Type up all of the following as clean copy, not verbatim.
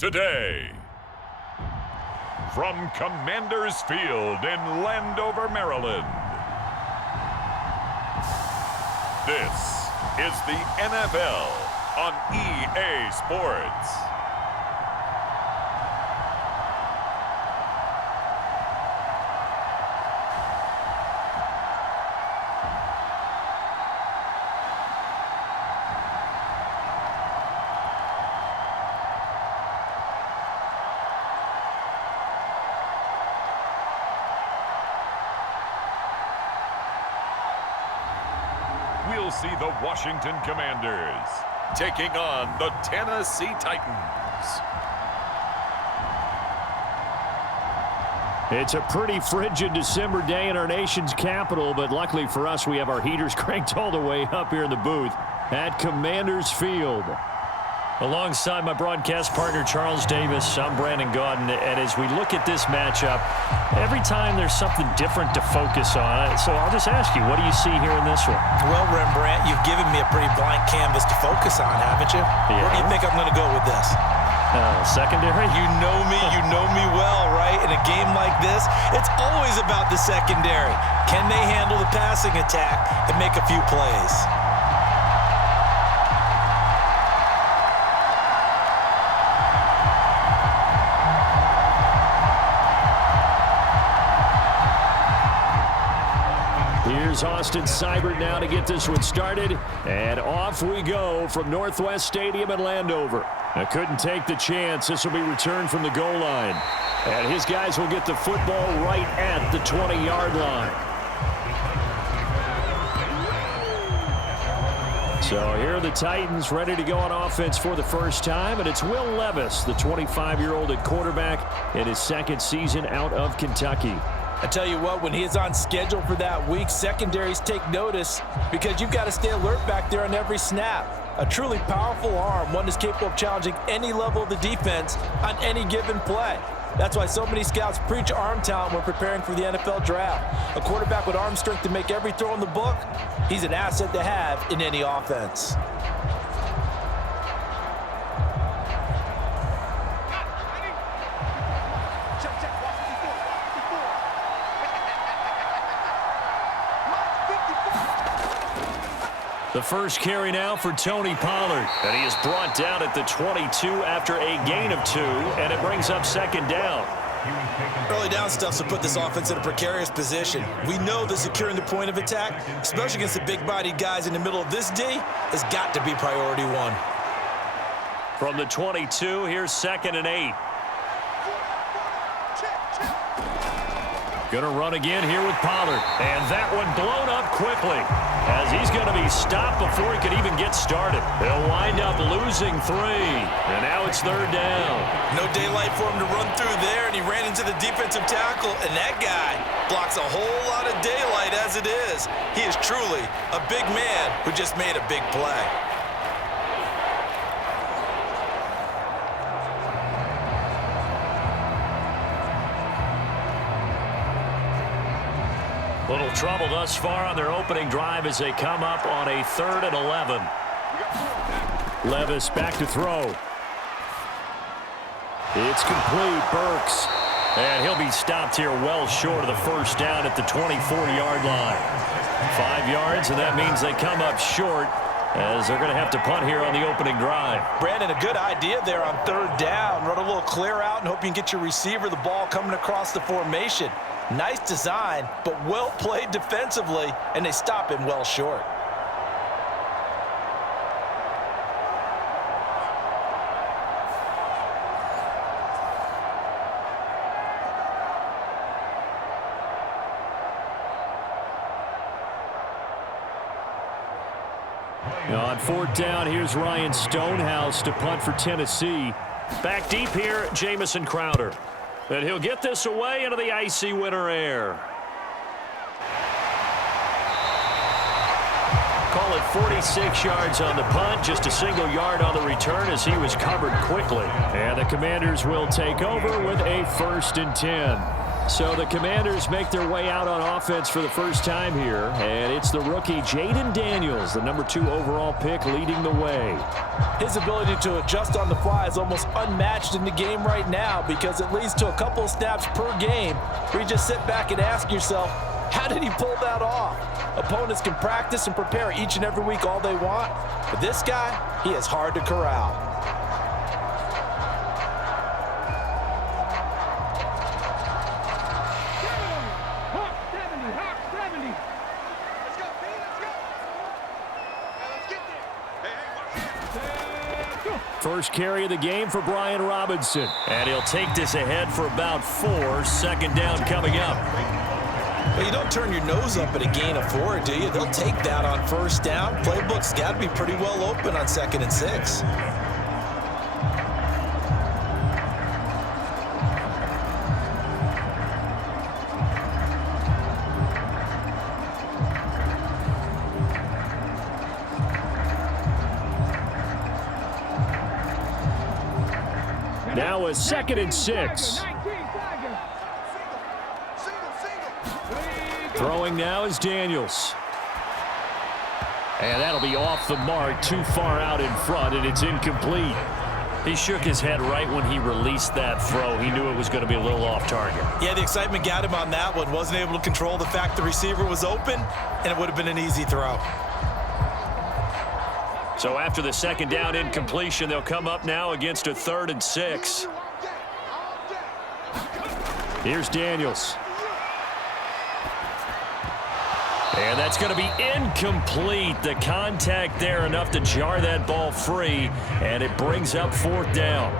today. From Commander's Field in Landover, Maryland, this is the NFL on EA Sports. We'll see the Washington Commanders taking on the Tennessee Titans. It's a pretty frigid December day in our nation's capital, but luckily for us, we have our heaters cranked all the way up here in the booth at Commander's Field. Alongside my broadcast partner, Charles Davis, I'm Brandon Gaudin, and as we look at this matchup, every time there's something different to focus on. So I'll just ask you, what do you see here in this one? Well, Rembrandt, you've given me a pretty blank canvas to focus on, haven't you? Yeah. Where do you think I'm going to go with this? Secondary? You know me well, right? In a game like this, it's always about the secondary. Can they handle the passing attack and make a few plays? Here's Austin Seibert now to get this one started, and off we go from Northwest Stadium in Landover. I couldn't take the chance. This will be returned from the goal line, and his guys will get the football right at the 20-yard line. So here are the Titans ready to go on offense for the first time, and it's Will Levis, the 25-year-old at quarterback, in his second season out of Kentucky. I tell you what, when he is on schedule for that week, secondaries take notice because you've got to stay alert back there on every snap. A truly powerful arm, one that's capable of challenging any level of the defense on any given play. That's why so many scouts preach arm talent when preparing for the NFL draft. A quarterback with arm strength to make every throw in the book, he's an asset to have in any offense. The first carry now for Tony Pollard, and he is brought down at the 22 after a gain of 2, and it brings up second down. Early down stuffs will put this offense in a precarious position. We know that securing the point of attack, especially against the big-bodied guys in the middle of this D, has got to be priority one. From the 22, here's 2nd and 8. Going to run again here with Pollard, and that one blown up quickly, as he's going to be stopped before he could even get started. They'll wind up losing 3, and now it's 3rd down. No daylight for him to run through there, and he ran into the defensive tackle, and that guy blocks a whole lot of daylight as it is. He is truly a big man who just made a big play. Little trouble thus far on their opening drive as they come up on a 3rd and 11. Levis back to throw. It's complete. Burks. And he'll be stopped here well short of the first down at the 24-yard line. 5 yards, and that means they come up short as they're going to have to punt here on the opening drive. Brandon, a good idea there on 3rd down. Run a little clear out and hope you can get your receiver the ball coming across the formation. Nice design, but well played defensively, and they stop him well short. On 4th down, here's Ryan Stonehouse to punt for Tennessee. Back deep here, Jamison Crowder. And he'll get this away into the icy winter air. Call it 46 yards on the punt, just a single yard on the return as he was covered quickly. And the Commanders will take over with a 1st and 10. So the Commanders make their way out on offense for the first time here, and it's the rookie Jaden Daniels, the number 2 overall pick, leading the way. His ability to adjust on the fly is almost unmatched in the game right now because it leads to a couple of snaps per game where you just sit back and ask yourself, how did he pull that off? Opponents can practice and prepare each and every week all they want, but this guy, he is hard to corral. First carry of the game for Brian Robinson. And he'll take this ahead for about 4. Second down coming up. Well, you don't turn your nose up at a gain of 4, do you? They'll take that on first down. Playbook's got to be pretty well open on 2nd and 6. Now a 2nd and 6. Throwing now is Daniels. And that'll be off the mark, too far out in front, and it's incomplete. He shook his head right when he released that throw. He knew it was going to be a little off target. Yeah, the excitement got him on that one. Wasn't able to control the fact the receiver was open, and it would have been an easy throw. So after the second down incompletion, they'll come up now against a 3rd and 6. Here's Daniels. And that's going to be incomplete. The contact there enough to jar that ball free, and it brings up 4th down.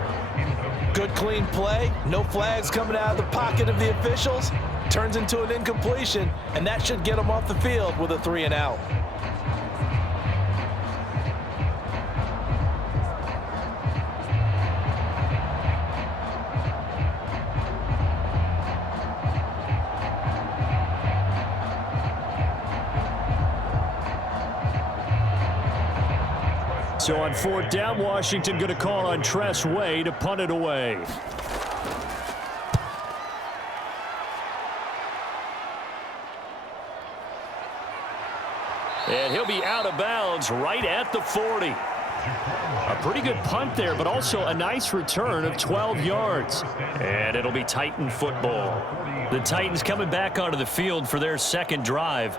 Good clean play. No flags coming out of the pocket of the officials. Turns into an incompletion, and that should get them off the field with a 3 and out. So on 4th down, Washington going to call on Tress Way to punt it away. And he'll be out of bounds right at the 40. A pretty good punt there, but also a nice return of 12 yards. And it'll be Titan football. The Titans coming back onto the field for their second drive.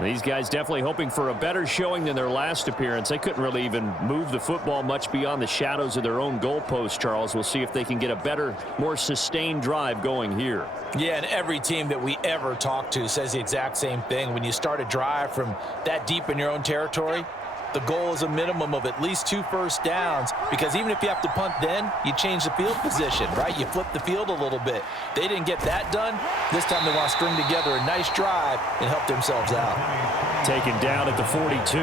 These guys definitely hoping for a better showing than their last appearance. They couldn't really even move the football much beyond the shadows of their own goalpost, Charles. We'll see if they can get a better, more sustained drive going here. Yeah, and every team that we ever talk to says the exact same thing. When you start a drive from that deep in your own territory, the goal is a minimum of at least 2 first downs, because even if you have to punt then, you change the field position, right? You flip the field a little bit. They didn't get that done. This time they want to string together a nice drive and help themselves out. Taken down at the 42.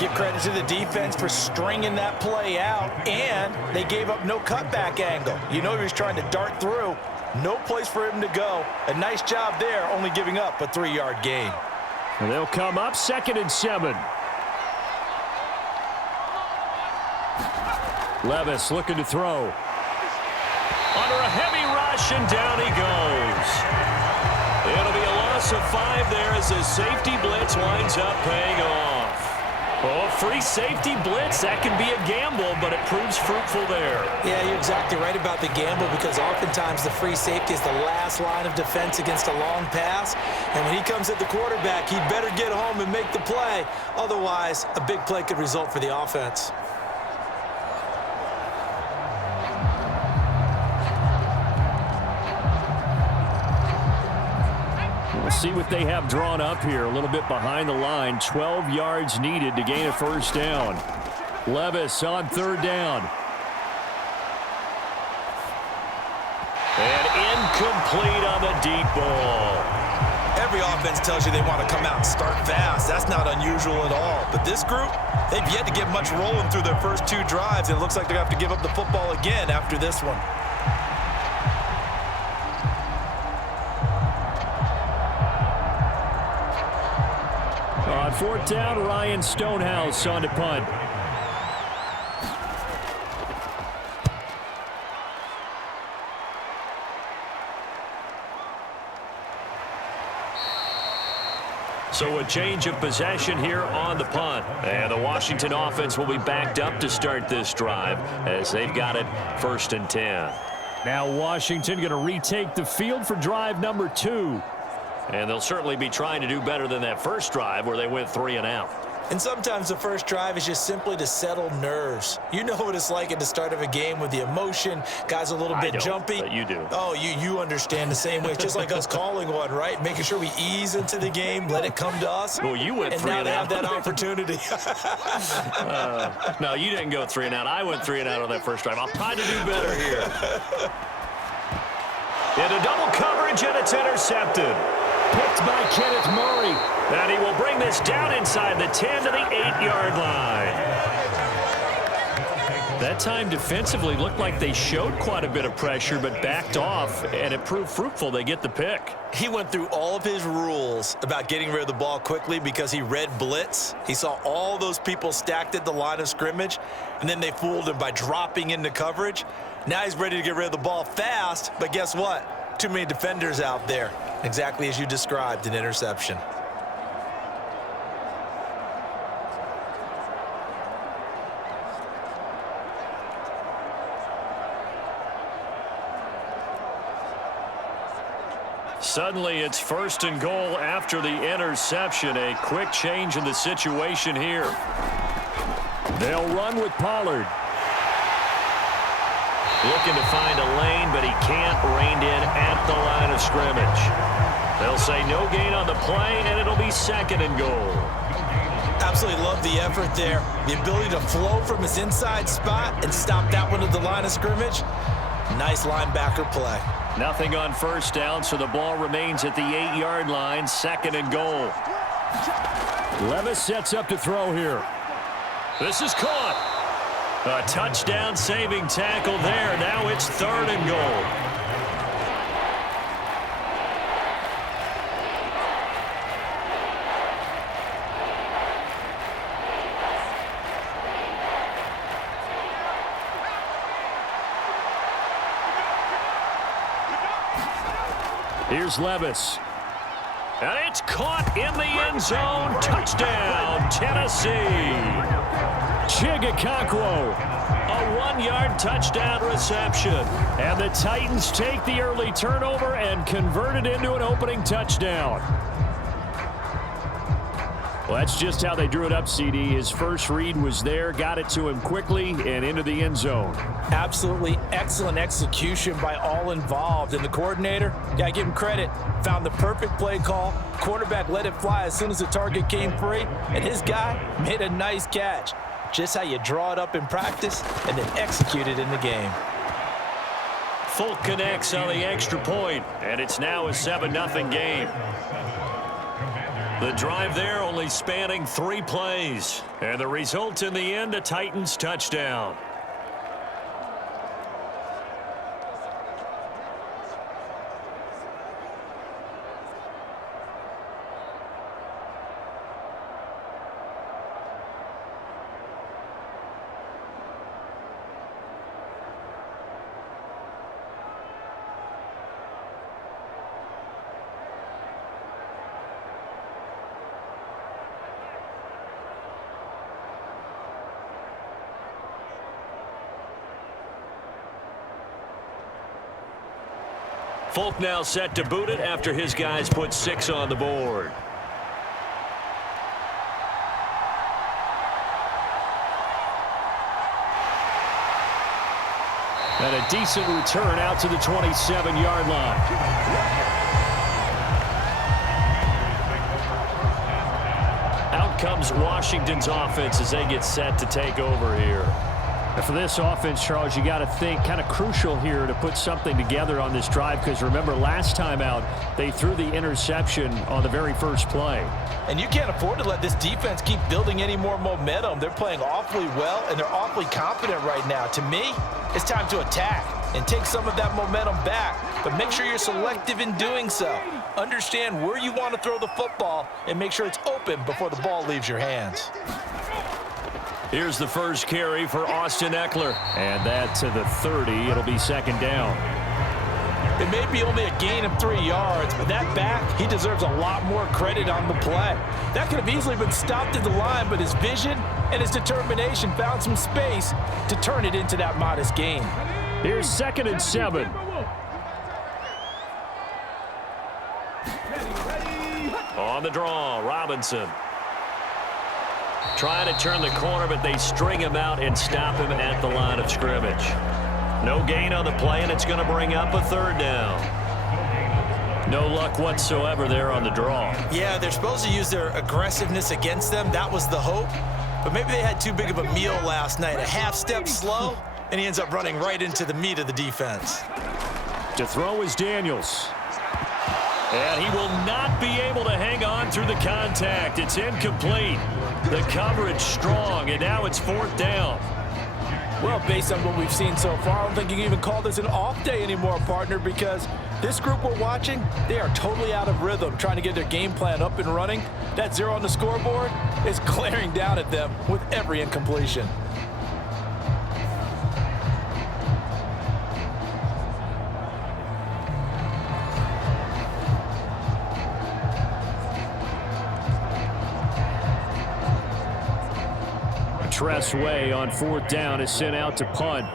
Give credit to the defense for stringing that play out, and they gave up no cutback angle. You know he was trying to dart through. No place for him to go. A nice job there, only giving up a 3-yard gain. And they'll come up 2nd and 7. Levis looking to throw. Under a heavy rush, and down he goes. It'll be a loss of 5 there as the safety blitz winds up paying off. Oh, free safety blitz, that can be a gamble, but it proves fruitful there. Yeah, you're exactly right about the gamble, because oftentimes the free safety is the last line of defense against a long pass. And when he comes at the quarterback, he'd better get home and make the play. Otherwise, a big play could result for the offense. We'll see what they have drawn up here. A little bit behind the line. 12 yards needed to gain a first down. Levis on 3rd down. And incomplete on the deep ball. Every offense tells you they want to come out and start fast. That's not unusual at all. But this group, they've yet to get much rolling through their first 2 drives. And it looks like they're going to have to give up the football again after this one. On 4th down, Ryan Stonehouse on to punt. So a change of possession here on the punt. And the Washington offense will be backed up to start this drive as they've got it 1st and 10. Now Washington going to retake the field for drive number 2. And they'll certainly be trying to do better than that first drive where they went 3 and out. And sometimes the first drive is just simply to settle nerves. You know what it's like at the start of a game with the emotion. Guys a little bit jumpy. But you do. Oh, you understand the same way. It's just like us calling one, right? Making sure we ease into the game, let it come to us. Well, you went 3 and out. And now they have that opportunity. No, you didn't go 3 and out. I went 3 and out on that first drive. I'll try to do better here. Into double coverage, and it's intercepted. Picked by Kenneth Murray. And he will bring this down inside the 10 to the 8-yard line. That time defensively looked like they showed quite a bit of pressure but backed off, and it proved fruitful. They get the pick. He went through all of his rules about getting rid of the ball quickly because he read blitz. He saw all those people stacked at the line of scrimmage, and then they fooled him by dropping into coverage. Now he's ready to get rid of the ball fast, but guess what? Too many defenders out there. Exactly as you described, an interception. Suddenly it's 1st and goal after the interception. A quick change in the situation here. They'll run with Pollard. Looking to find a lane, but he can't. Reined in at the line of scrimmage. They'll say no gain on the play, and it'll be 2nd and goal. Absolutely love the effort there. The ability to flow from his inside spot and stop that one at the line of scrimmage. Nice linebacker play. Nothing on 1st down, so the ball remains at the 8-yard line. 2nd and goal. Levis sets up to throw here. This is caught. A touchdown-saving tackle there. Now it's 3rd and goal. Here's Levis. And it's caught in the end zone. Touchdown, Tennessee. Chigakakwo, a 1-yard touchdown reception. And the Titans take the early turnover and convert it into an opening touchdown. Well, that's just how they drew it up, CD. His first read was there, got it to him quickly, and into the end zone. Absolutely excellent execution by all involved. And the coordinator, got to give him credit, found the perfect play call. Quarterback let it fly as soon as the target came free, and his guy made a nice catch. Just how you draw it up in practice and then execute it in the game. Folk connects on the extra point, and it's now a 7-0 game. The drive there only spanning 3 plays. And the result in the end, a Titans touchdown. Folk now set to boot it after his guys put 6 on the board. And a decent return out to the 27-yard line. Out comes Washington's offense as they get set to take over here. For this offense, Charles, you got to think kind of crucial here to put something together on this drive because remember last time out they threw the interception on the very first play. And you can't afford to let this defense keep building any more momentum. They're playing awfully well and they're awfully confident right now. To me, it's time to attack and take some of that momentum back, but make sure you're selective in doing so. Understand where you want to throw the football and make sure it's open before the ball leaves your hands. Here's the first carry for Austin Ekeler. And that to the 30. It'll be 2nd down. It may be only a gain of 3 yards, but that back, he deserves a lot more credit on the play. That could have easily been stopped at the line, but his vision and his determination found some space to turn it into that modest gain. Here's 2nd and 7. On the draw, Robinson. Trying to turn the corner, but they string him out and stop him at the line of scrimmage. No gain on the play, and it's going to bring up a 3rd down. No luck whatsoever there on the draw. Yeah, they're supposed to use their aggressiveness against them. That was the hope. But maybe they had too big of a meal last night. A half step slow, and he ends up running right into the meat of the defense. To throw is Daniels. And he will not be able to hang on through the contact. It's incomplete. The coverage strong, and now it's 4th down. Well, based on what we've seen so far, I don't think you can even call this an off day anymore, partner, because this group we're watching, they are totally out of rhythm, trying to get their game plan up and running. That 0 on the scoreboard is glaring down at them with every incompletion. Way on 4th down is sent out to punt.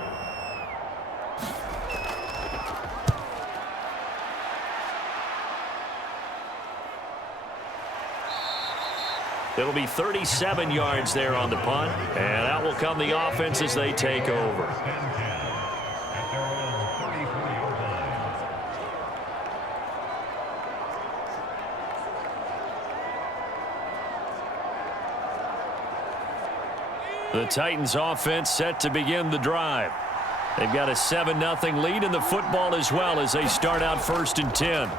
It'll be 37 yards there on the punt, and out will come the offense as they take over. The Titans offense set to begin the drive. They've got a 7-0 lead in the football as well as they start out 1st and 10.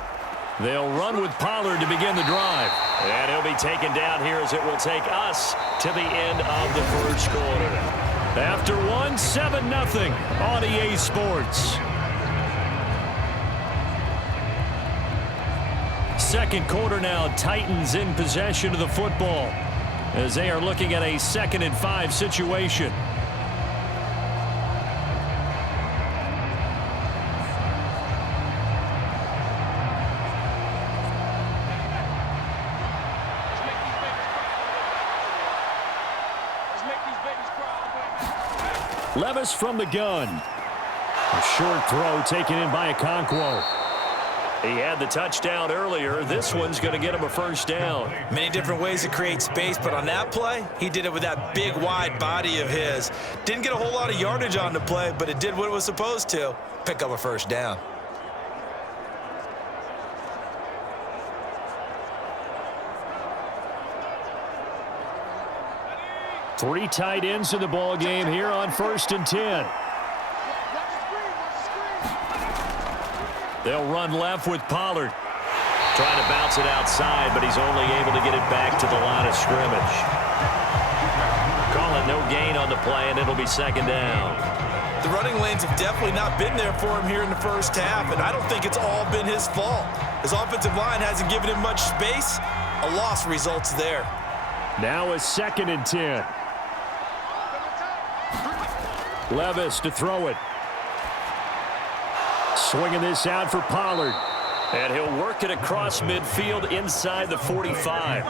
They'll run with Pollard to begin the drive. And he'll be taken down here as it will take us to the end of the 1st quarter. After 7-0 on EA Sports. 2nd quarter now, Titans in possession of the football, as they are looking at a 2nd and 5 situation. Levis from the gun. A short throw taken in by Okonkwo. He had the touchdown earlier. This one's going to get him a 1st down. Many different ways to create space, but on that play, he did it with that big, wide body of his. Didn't get a whole lot of yardage on the play, but it did what it was supposed to. Pick up a 1st down. Three tight ends in the ball game here on 1st and 10. They'll run left with Pollard. Trying to bounce it outside, but he's only able to get it back to the line of scrimmage. Call it no gain on the play, and it'll be 2nd down. The running lanes have definitely not been there for him here in the 1st half, and I don't think it's all been his fault. His offensive line hasn't given him much space. A loss results there. Now a 2nd and 10. Levis to throw it. Swinging this out for Pollard. And he'll work it across midfield inside the 45.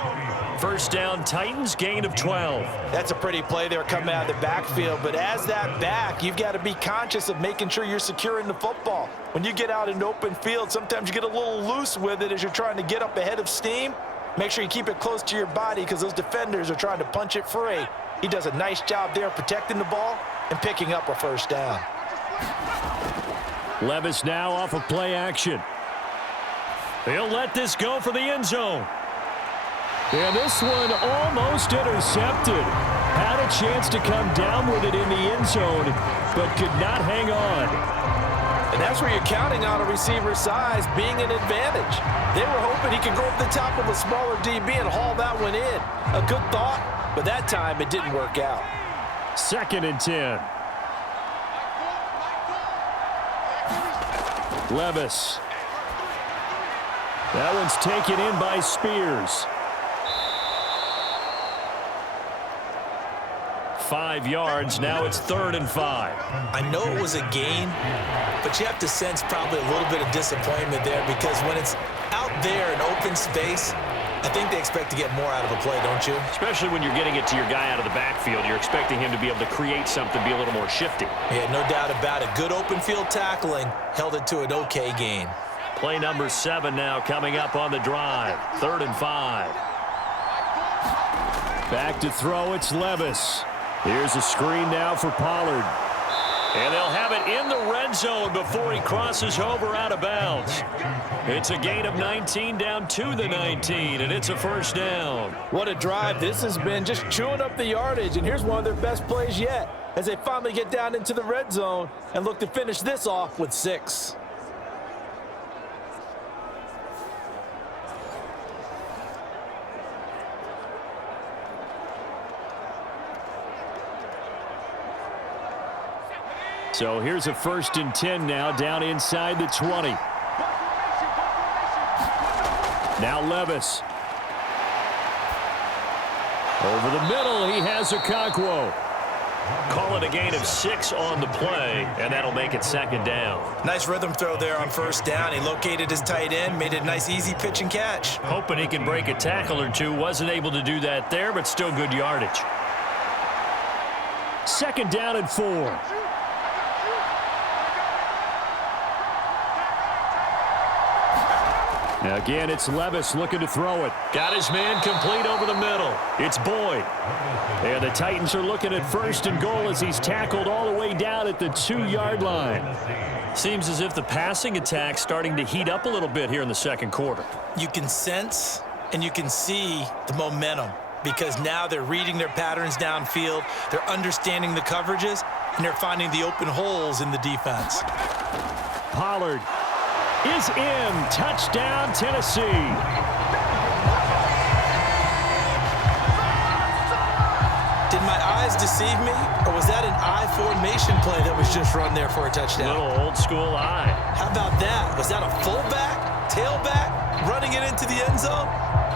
1st down, Titans, gain of 12. That's a pretty play there coming out of the backfield. But as that back, you've got to be conscious of making sure you're securing the football. When you get out in open field, sometimes you get a little loose with it as you're trying to get up ahead of steam. Make sure you keep it close to your body because those defenders are trying to punch it free. He does a nice job there protecting the ball and picking up a 1st down. Levis now off of play action. He'll let this go for the end zone. And this one almost intercepted. Had a chance to come down with it in the end zone, but could not hang on. And that's where you're counting on a receiver's size being an advantage. They were hoping he could go over the top of a smaller DB and haul that one in. A good thought, but that time it didn't work out. 2nd and 10. Levis. That one's taken in by Spears. 5 yards. Now it's 3rd and 5. I know it was a gain, but you have to sense probably a little bit of disappointment there because when it's out there in open space, I think they expect to get more out of a play, don't you? Especially when you're getting it to your guy out of the backfield. You're expecting him to be able to create something, be a little more shifty. Yeah, no doubt about it. Good open field tackling held it to an okay gain. Play number 7 now coming up on the drive. 3rd and 5. Back to throw, it's Levis. Here's a screen now for Pollard. And they'll have it in the red zone before he crosses over out of bounds. It's a gain of 19 down to the 19, and it's a 1st down. What a drive. This has been just chewing up the yardage, and here's one of their best plays yet as they finally get down into the red zone and look to finish this off with 6. So here's a 1st and 10 now down inside the 20. Now Levis. Over the middle, he has Okonkwo. Call it a gain of 6 on the play, and that'll make it 2nd down. Nice rhythm throw there on 1st down. He located his tight end, made it a nice easy pitch and catch. Hoping he can break a tackle or two. Wasn't able to do that there, but still good yardage. 2nd down and 4. Now again, it's Levis looking to throw it. Got his man complete over the middle. It's Boyd. And the Titans are looking at 1st and goal as he's tackled all the way down at the 2-yard line. Seems as if the passing attack's starting to heat up a little bit here in the 2nd quarter. You can sense and you can see the momentum because now they're reading their patterns downfield, they're understanding the coverages, and they're finding the open holes in the defense. Pollard is in. Touchdown, Tennessee. Did my eyes deceive me, or was that an I formation play that was just run there for a touchdown? Little old school eye. How about that? Was that a fullback, tailback, running it into the end zone?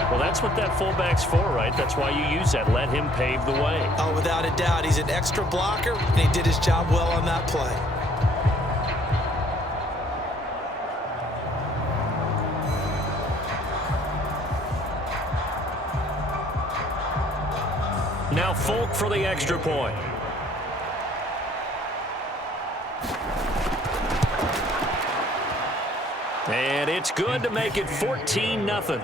Well, that's what that fullback's for, right? That's why you use that. Let him pave the way. Oh, without a doubt. He's an extra blocker, and he did his job well on that play. Now Folk for the extra point. And it's good to make it 14-0.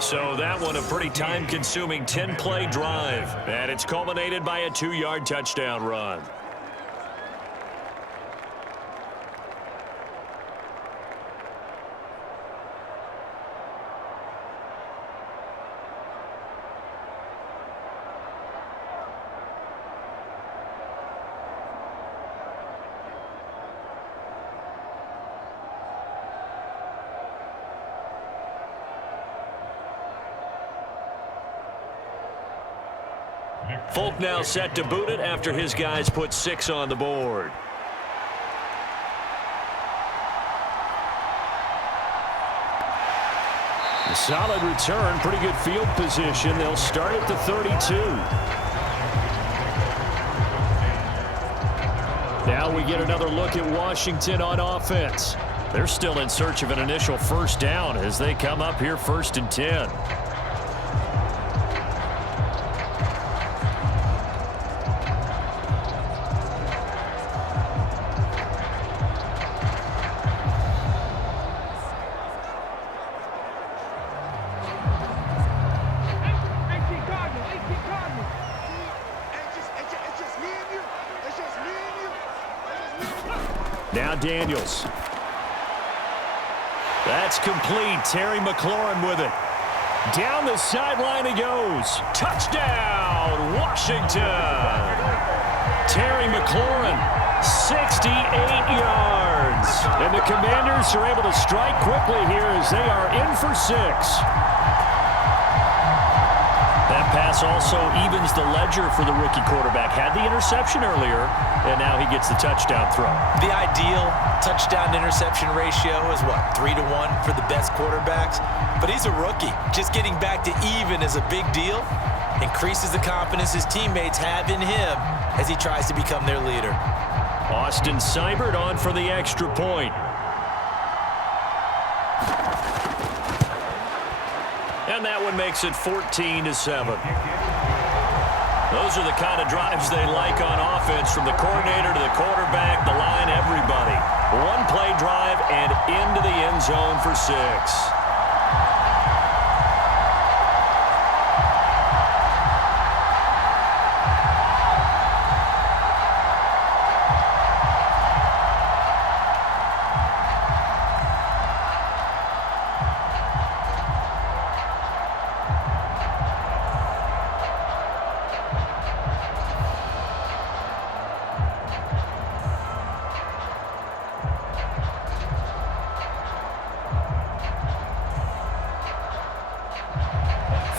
So that one a pretty time-consuming 10-play drive. And it's culminated by a 2-yard touchdown run. Folk now set to boot it after his guys put 6 on the board. A solid return, pretty good field position. They'll start at the 32. Now we get another look at Washington on offense. They're still in search of an initial 1st down as they come up here 1st and 10. Now Daniels. That's complete. Terry McLaurin with it. Down the sideline he goes. Touchdown, Washington. Terry McLaurin, 68 yards. And the Commanders are able to strike quickly here as they are in for 6. That pass also evens the ledger for the rookie quarterback. Had the interception earlier, and now he gets the touchdown throw. The ideal touchdown-interception ratio is, what, 3-to-1 for the best quarterbacks? But he's a rookie. Just getting back to even is a big deal. increases the confidence his teammates have in him as he tries to become their leader. Austin Seibert on for the extra point. And that one makes it 14-7. Those are the kind of drives they like on offense, from the coordinator to the quarterback, the line, everybody. One play drive and into the end zone for 6.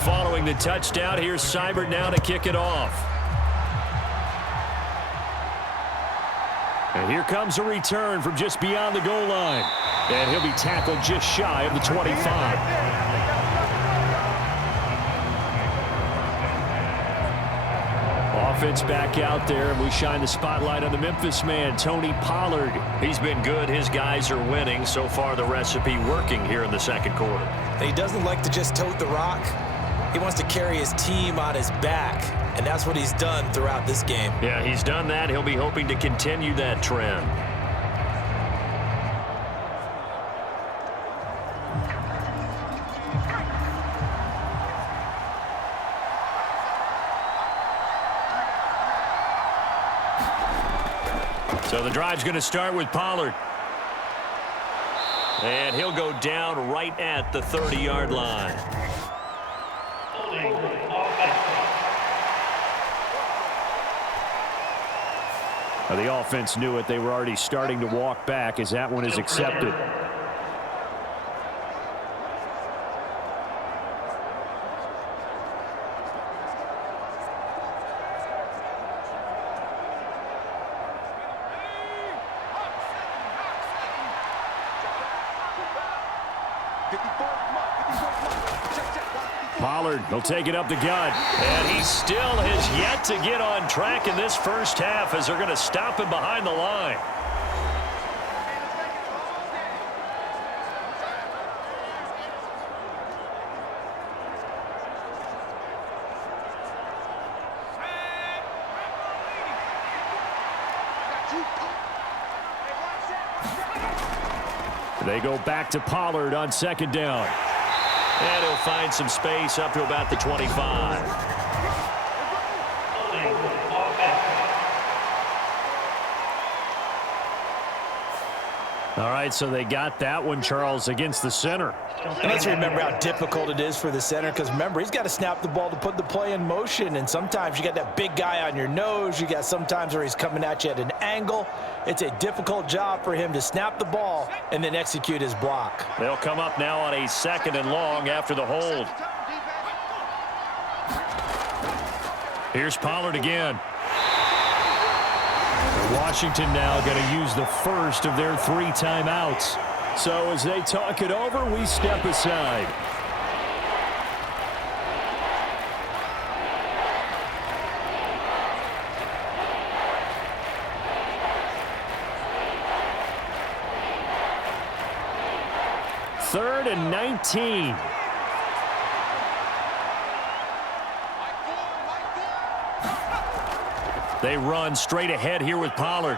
Following the touchdown, here's Seibert now to kick it off. And here comes a return from just beyond the goal line. And he'll be tackled just shy of the 25. Offense back out there, and we shine the spotlight on the Memphis man, Tony Pollard. He's been good. His guys are winning. So far, the recipe working here in the second quarter. He doesn't like to just tote the rock. He wants to carry his team on his back, and that's what he's done throughout this game. Yeah, he's done that. He'll be hoping to continue that trend. So the drive's going to start with Pollard. And he'll go down right at the 30-yard line. Now, the offense knew it. They were already starting to walk back as that one is accepted. Pollard will take it up the gut. And he still has yet to get on track in this first half as they're going to stop him behind the line. They go back to Pollard on second down. And he'll find some space up to about the 25. All right, so they got that one, Charles, against the center. And let's remember how difficult it is for the center, because remember, he's got to snap the ball to put the play in motion, and sometimes you got that big guy on your nose. You got sometimes where he's coming at you at an angle. It's a difficult job for him to snap the ball and then execute his block. They'll come up now on a second and long after the hold. Here's Pollard again. Washington now going to use the first of their 3 timeouts. So as they talk it over, we step aside. Third and 19. They run straight ahead here with Pollard.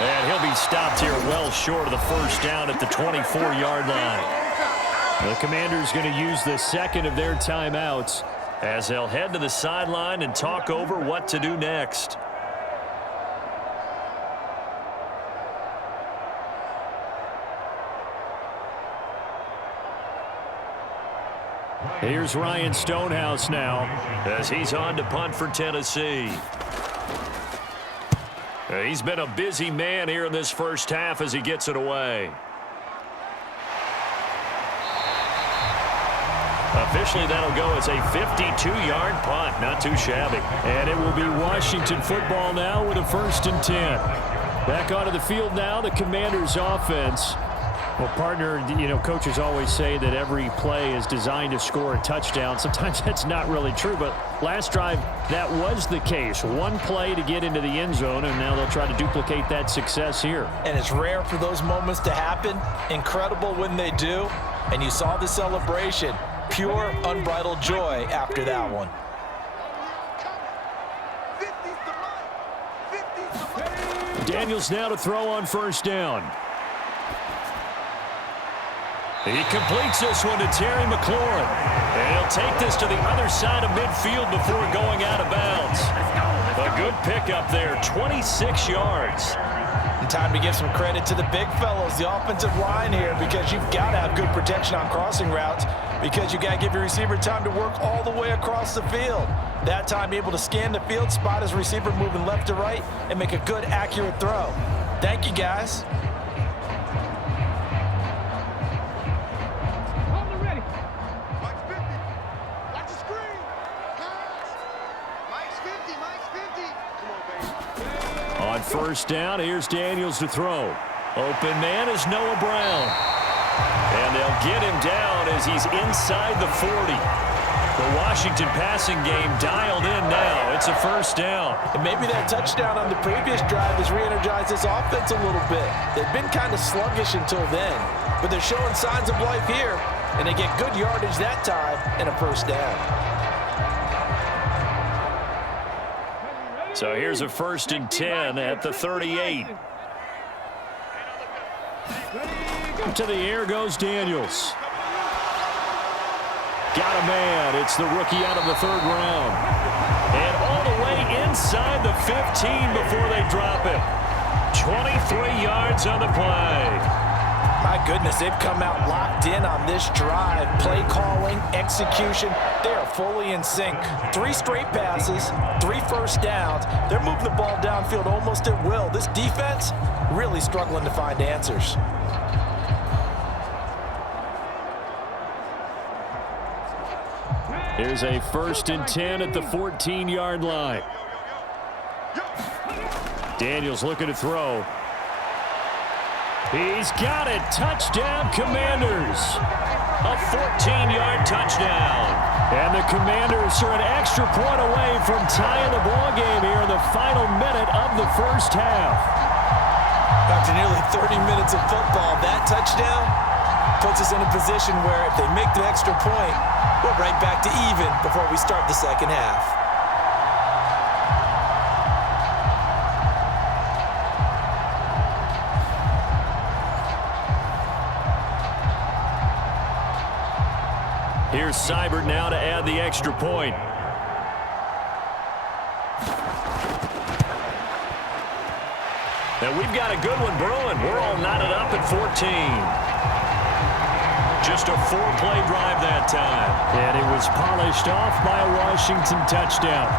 And he'll be stopped here well short of the first down at the 24-yard line. The Commanders going to use the second of their timeouts as they'll head to the sideline and talk over what to do next. Here's Ryan Stonehouse now as he's on to punt for Tennessee. He's been a busy man here in this first half as he gets it away. Officially, that'll go as a 52-yard punt. Not too shabby. And it will be Washington football now with a 1st and 10. Back onto the field now, the Commanders offense. Well, partner, you know, coaches always say that every play is designed to score a touchdown. Sometimes that's not really true, but last drive, that was the case. One play to get into the end zone, and now they'll try to duplicate that success here. And it's rare for those moments to happen. Incredible when they do. And you saw the celebration. Pure, unbridled joy after that one. Daniels now to throw on first down. He completes this one to Terry McLaurin. And he'll take this to the other side of midfield before going out of bounds. A good pickup there, 26 yards. And time to give some credit to the big fellows, the offensive line here, because you've got to have good protection on crossing routes, because you got to give your receiver time to work all the way across the field. That time able to scan the field, spot his receiver moving left to right, and make a good, accurate throw. Thank you, guys. On first down, here's Daniels to throw. Open man is Noah Brown. And they'll get him down as he's inside the 40. The Washington passing game dialed in now. It's a first down. And maybe that touchdown on the previous drive has re-energized this offense a little bit. They've been kind of sluggish until then, but they're showing signs of life here, and they get good yardage that time and a first down. So here's a 1st and 10 at the 38. To the air goes Daniels. Got a man. It's the rookie out of the 3rd round. And all the way inside the 15 before they drop him. 23 yards on the play. My goodness, they've come out locked in on this drive. Play calling, execution, they are fully in sync. 3 straight passes, 3 first downs. They're moving the ball downfield almost at will. This defense really struggling to find answers. Here's a 1st and 10 at the 14-yard line. Daniels looking to throw. He's got it. Touchdown, Commanders. A 14-yard touchdown. And the Commanders are an extra point away from tying the ball game here in the final minute of the first half. After nearly 30 minutes of football, that touchdown puts us in a position where if they make the extra point, we're right back to even before we start the second half. Here's Seibert now to add the extra point. And we've got a good one brewing. We're all knotted up at 14. Just a 4-play drive that time. And it was polished off by a Washington touchdown.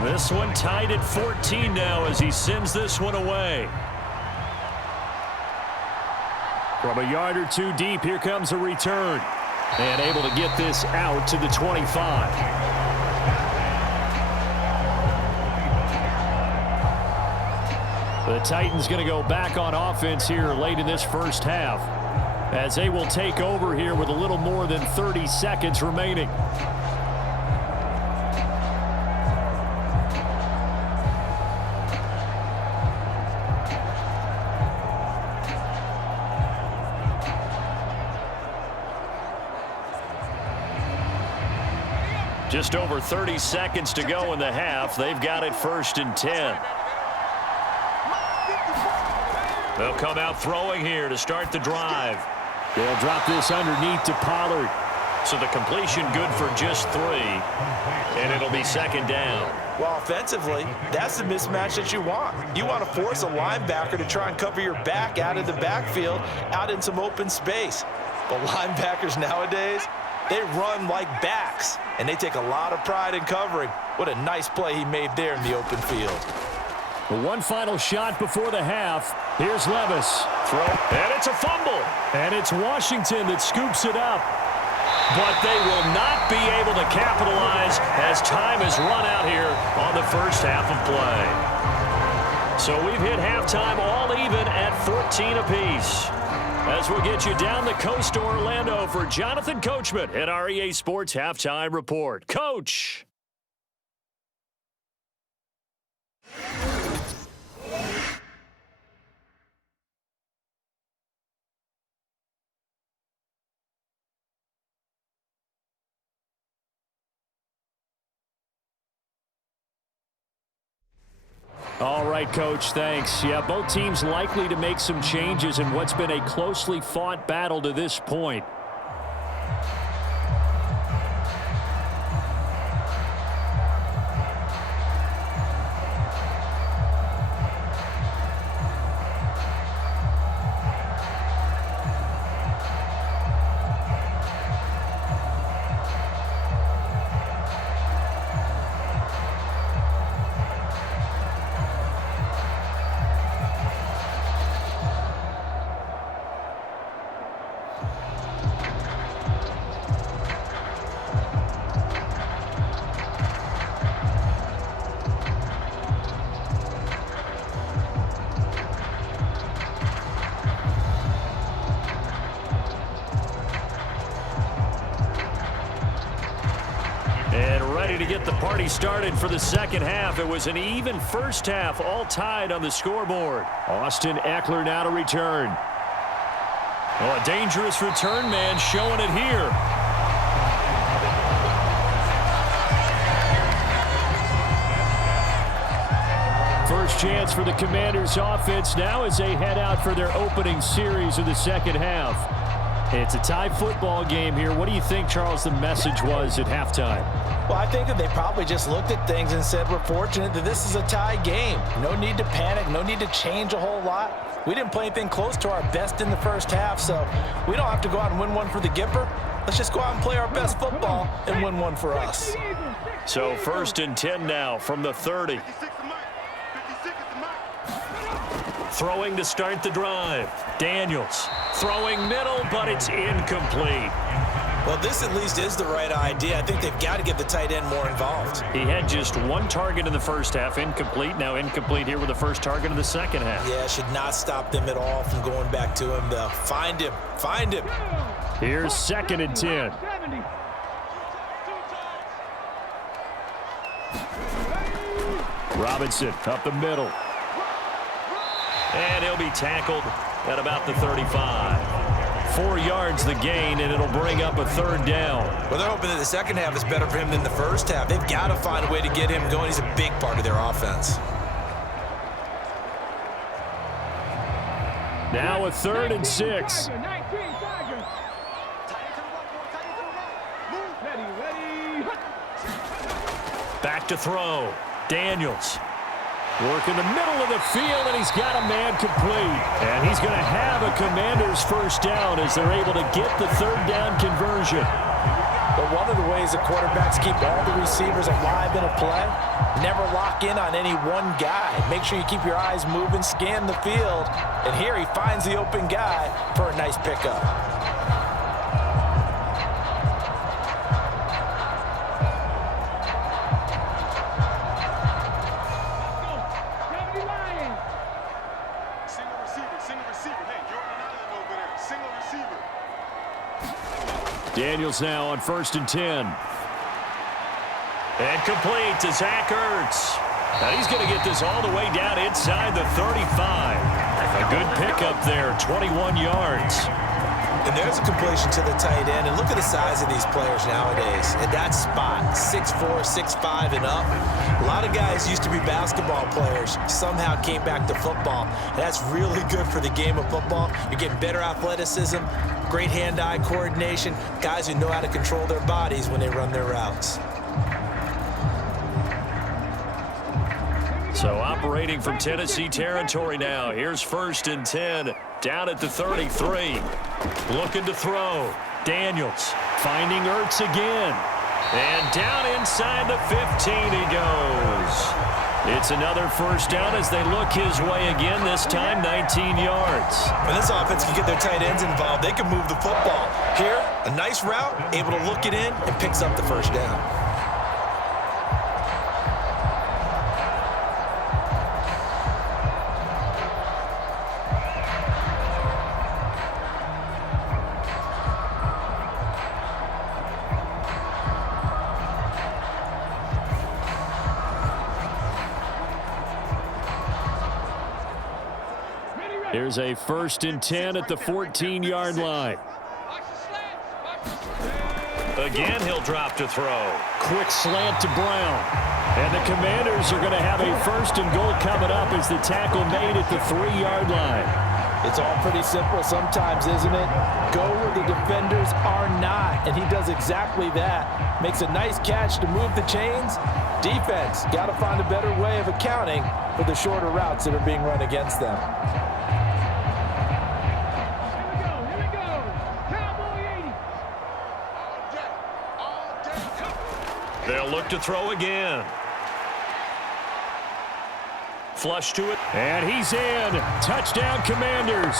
This one tied at 14 now as he sends this one away. From a yard or two deep, here comes a return. And able to get this out to the 25. The Titans going to go back on offense here late in this first half, as they will take over here with a little more than 30 seconds remaining. Just over 30 seconds to go in the half. They've got it 1st and 10. They'll come out throwing here to start the drive. They'll drop this underneath to Pollard. So the completion good for just 3. And it'll be 2nd down. Well, offensively, that's the mismatch that you want. You want to force a linebacker to try and cover your back out of the backfield, out in some open space. But linebackers nowadays, they run like backs, and they take a lot of pride in covering. What a nice play he made there in the open field. One final shot before the half. Here's Levis. Throw, and it's a fumble. And it's Washington that scoops it up. But they will not be able to capitalize as time has run out here on the first half of play. So we've hit halftime all even at 14 apiece. As we'll get you down the coast to Orlando for Jonathan Coachman at our EA Sports Halftime Report. Coach. All right, Coach, thanks. Yeah, both teams likely to make some changes in what's been a closely fought battle to this point. To get the party started for the second half. It was an even first half, all tied on the scoreboard. Austin Ekeler now to return. Oh, a dangerous return man showing it here. First chance for the Commanders offense now as they head out for their opening series of the second half. It's a tie football game here. What do you think, Charles, the message was at halftime? Well, I think that they probably just looked at things and said, we're fortunate that this is a tie game. No need to panic, no need to change a whole lot. We didn't play anything close to our best in the first half, so we don't have to go out and win one for the Gipper. Let's just go out and play our best football and win one for us. So 1st and 10 now from the 30. Throwing to start the drive. Daniels throwing middle, but it's incomplete. Well, this at least is the right idea. I think they've got to get the tight end more involved. He had just one target in the first half, incomplete. Now incomplete here with the first target of the second half. Yeah, should not stop them at all from going back to him, though. Find him. Find him. Here's 2nd and 10. Robinson up the middle. And he'll be tackled at about the 35. 4 yards the gain, and it'll bring up a 3rd down. Well, they're hoping that the second half is better for him than the first half. They've got to find a way to get him going. He's a big part of their offense. Now a 3rd and 6. Back to throw. Daniels. Work in the middle of the field, and he's got a man complete. And he's going to have a Commander's first down as they're able to get the 3rd down conversion. But one of the ways that quarterbacks keep all the receivers alive in a play, never lock in on any one guy. Make sure you keep your eyes moving, scan the field. And here he finds the open guy for a nice pickup. Daniels now on 1st and 10. And complete to Zach Ertz. And he's going to get this all the way down inside the 35. A good pickup there, 21 yards. And there's a completion to the tight end. And look at the size of these players nowadays. At that spot, 6'4", 6'5", and up. A lot of guys used to be basketball players, somehow came back to football. And that's really good for the game of football. You're getting better athleticism, great hand-eye coordination, guys who know how to control their bodies when they run their routes. So operating from Tennessee territory now. Here's 1st and 10 Down at the 33. Looking to throw. Daniels finding Ertz again. And down inside the 15 he goes. It's another first down as they look his way again, this time 19 yards. When this offense can get their tight ends involved, they can move the football. Here, a nice route, able to look it in, and picks up the first down. Here's a 1st and 10 at the 14-yard line. Again, he'll drop to throw. Quick slant to Brown. And the Commanders are going to have a 1st and goal coming up as the tackle made at the 3-yard line. It's all pretty simple sometimes, isn't it? Go where the defenders are not, and he does exactly that. Makes a nice catch to move the chains. Defense, got to find a better way of accounting for the shorter routes that are being run against them. They'll look to throw again. Flush to it. And he's in. Touchdown, Commanders.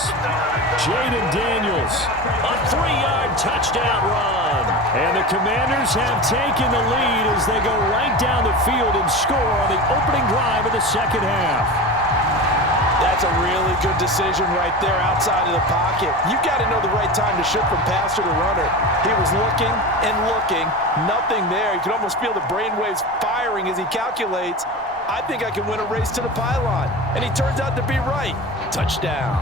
Jaden Daniels. A 3-yard touchdown run. And the Commanders have taken the lead as they go right down the field and score on the opening drive of the second half. That's a really good decision right there outside of the pocket. You've got to know the right time to shift from passer to runner. He was looking and looking. Nothing there. You can almost feel the brainwaves firing as he calculates, I think I can win a race to the pylon. And he turns out to be right. Touchdown.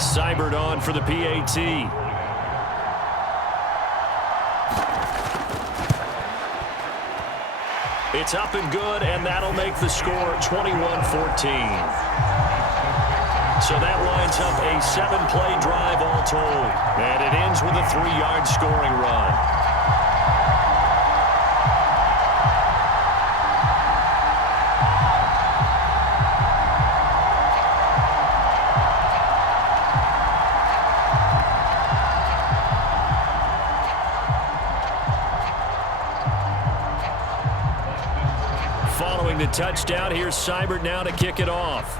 Seibert on for the PAT. It's up and good, and that'll make the score 21-14. So that lines up a 7-play drive all told. And it ends with a 3-yard scoring run. Following the touchdown, here's Seibert now to kick it off.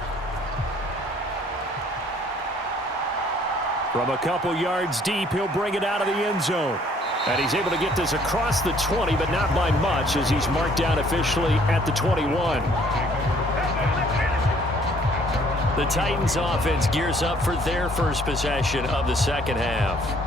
From a couple yards deep, he'll bring it out of the end zone. And he's able to get this across the 20, but not by much as he's marked down officially at the 21. The Titans offense gears up for their first possession of the second half.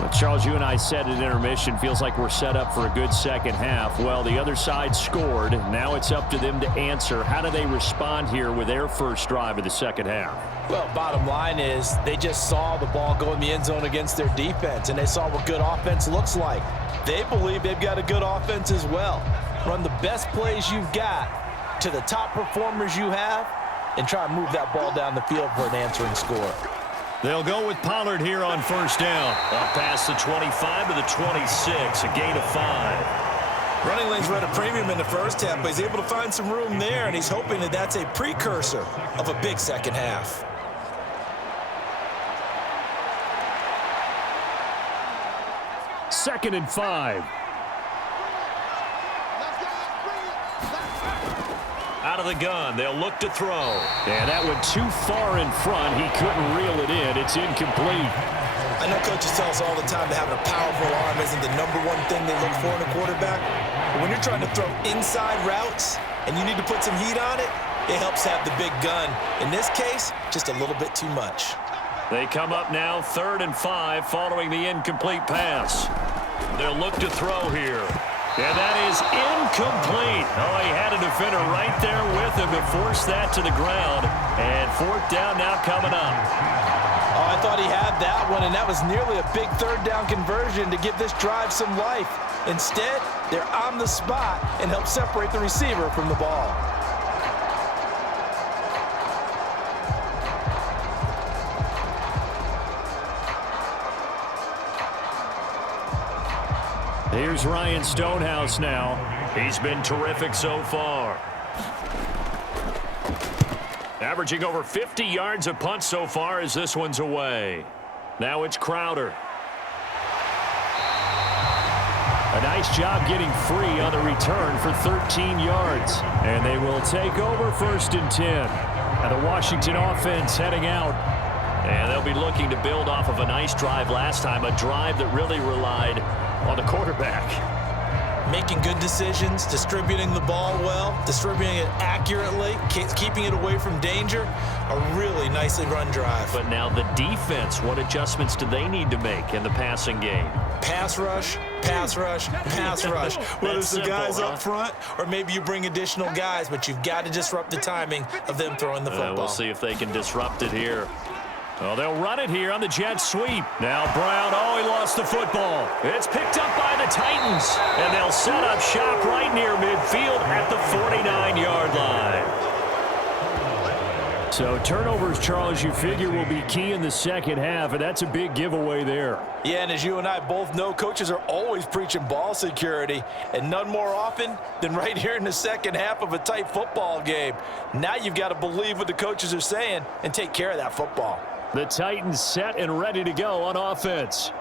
Well, Charles, you and I said at intermission, feels like we're set up for a good second half. Well, the other side scored. Now it's up to them to answer. How do they respond here with their first drive of the second half? Well, bottom line is they just saw the ball go in the end zone against their defense, and they saw what good offense looks like. They believe they've got a good offense as well. Run the best plays you've got to the top performers you have, and try to move that ball down the field for an answering score. They'll go with Pollard here on first down. Up past the 25 to the 26, a gain of 5. Running lanes were at a premium in the first half, but he's able to find some room there, and he's hoping that that's a precursor of a big second half. Second and 5. Out of the gun, they'll look to throw. And that went too far in front. He couldn't reel it in. It's incomplete. I know coaches tell us all the time that having a powerful arm isn't the #1 thing they look for in a quarterback. But when you're trying to throw inside routes and you need to put some heat on it, it helps have the big gun. In this case, just a little bit too much. They come up now 3rd and 5 following the incomplete pass. They'll look to throw here. And that is incomplete. Oh, he had a defender right there with him to force that to the ground. And 4th down now coming up. Oh, I thought he had that one, and that was nearly a big 3rd down conversion to give this drive some life. Instead, they're on the spot and help separate the receiver from the ball. Here's Ryan Stonehouse now. He's been terrific so far. Averaging over 50 yards a punt so far as this one's away. Now it's Crowder. A nice job getting free on the return for 13 yards. And they will take over 1st and 10. And the Washington offense heading out. And they'll be looking to build off of a nice drive last time, a drive that really relied on the quarterback. Making good decisions, distributing the ball well, distributing it accurately, keeping it away from danger. A really nicely run drive. But now the defense, what adjustments do they need to make in the passing game? Pass rush, pass rush, pass rush. Whether it's the guys up front or maybe you bring additional guys, but you've got to disrupt the timing of them throwing the football. We'll see if they can disrupt it here. Well, they'll run it here on the jet sweep. Now Brown, he lost the football. It's picked up by the Titans, and they'll set up shop right near midfield at the 49-yard line. So turnovers, Charles, you figure will be key in the second half, and that's a big giveaway there. Yeah, and as you and I both know, coaches are always preaching ball security, and none more often than right here in the second half of a tight football game. Now you've got to believe what the coaches are saying and take care of that football. The Titans set and ready to go on offense.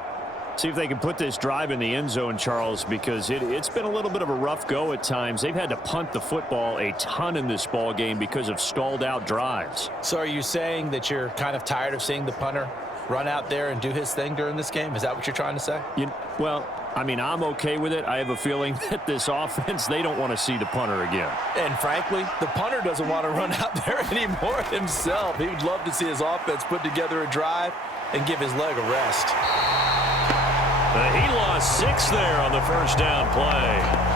See if they can put this drive in the end zone, Charles, because it's been a little bit of a rough go at times. They've had to punt the football a ton in this ball game because of stalled out drives. So are you saying that you're kind of tired of seeing the punter run out there and do his thing during this game? Is that what you're trying to say? Well, I mean, I'm okay with it. I have a feeling that this offense, they don't want to see the punter again. And frankly, the punter doesn't want to run out there anymore himself. He would love to see his offense put together a drive and give his leg a rest. He lost 6 there on the first down play.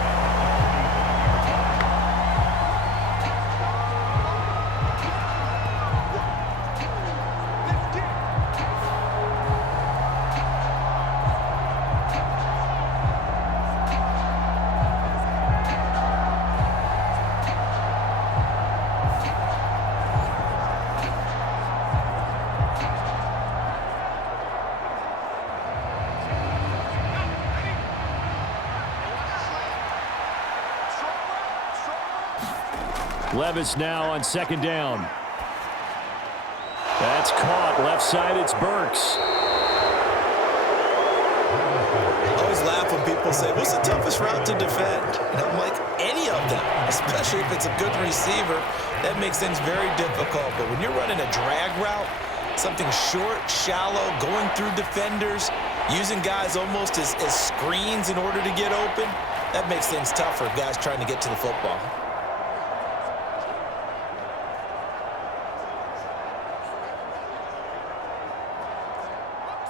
Levis now on second down. That's caught. Left side, it's Burks. I always laugh when people say, what's the toughest route to defend? And I'm like, any of them, especially if it's a good receiver. That makes things very difficult. But when you're running a drag route, something short, shallow, going through defenders, using guys almost as screens in order to get open, that makes things tougher, guys trying to get to the football.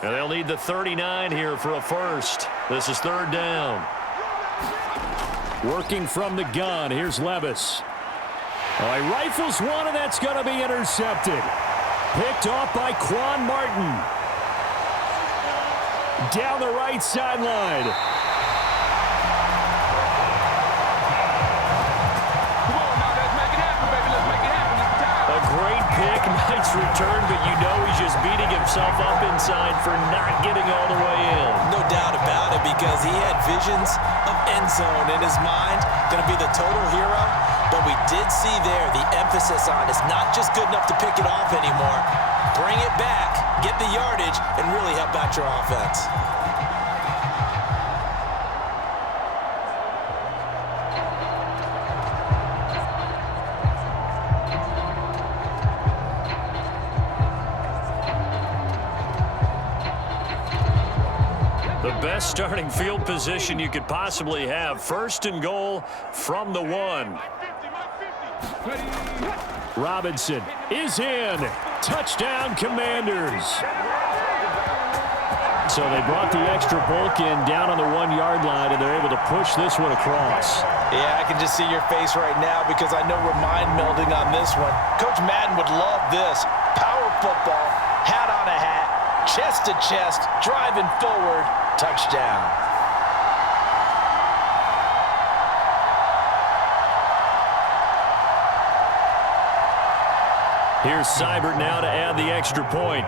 And they'll need the 39 here for a first. This is third down. Working from the gun. Here's Levis. He rifles one, and that's going to be intercepted. Picked off by Quan Martin. Down the right sideline. Come on now, let's make it happen, baby. Let's make it happen. It's time. A great pick, nice return, but you know he's just beating himself up inside for not getting all the way in. No doubt about it, because he had visions of end zone in his mind. Going to be the total hero. But we did see there the emphasis on it's not just good enough to pick it off anymore. Bring it back, get the yardage, and really help out your offense. The best starting field position you could possibly have. First and goal from the 1. Robinson is in. Touchdown, Commanders. So they brought the extra bulk in down on the 1-yard line, and they're able to push this one across. Yeah, I can just see your face right now because I know we're mind melding on this one. Coach Madden would love this. Power football, hat on a hat, chest to chest, driving forward, touchdown. Here's Seibert now to add the extra point.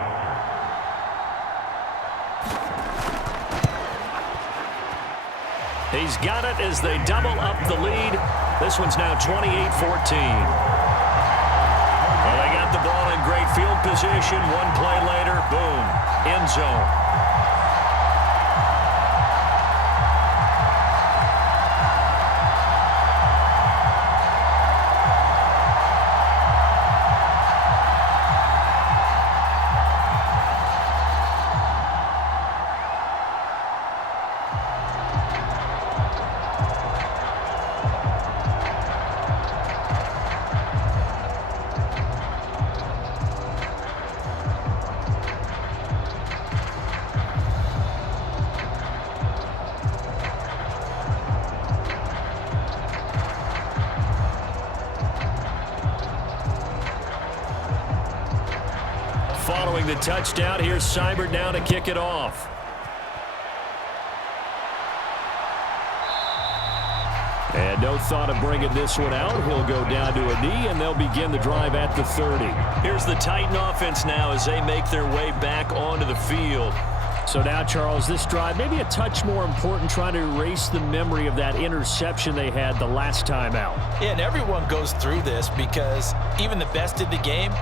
He's got it as they double up the lead. This one's now 28-14. Well, they got got the ball in great field position. One play later, boom, end zone. Following the touchdown, here's Seibert now to kick it off. And no thought of bringing this one out. He'll go down to a knee, and they'll begin the drive at the 30. Here's the Titan offense now as they make their way back onto the field. So now, Charles, this drive maybe a touch more important, trying to erase the memory of that interception they had the last time out. Yeah, and everyone goes through this because even the best in the game,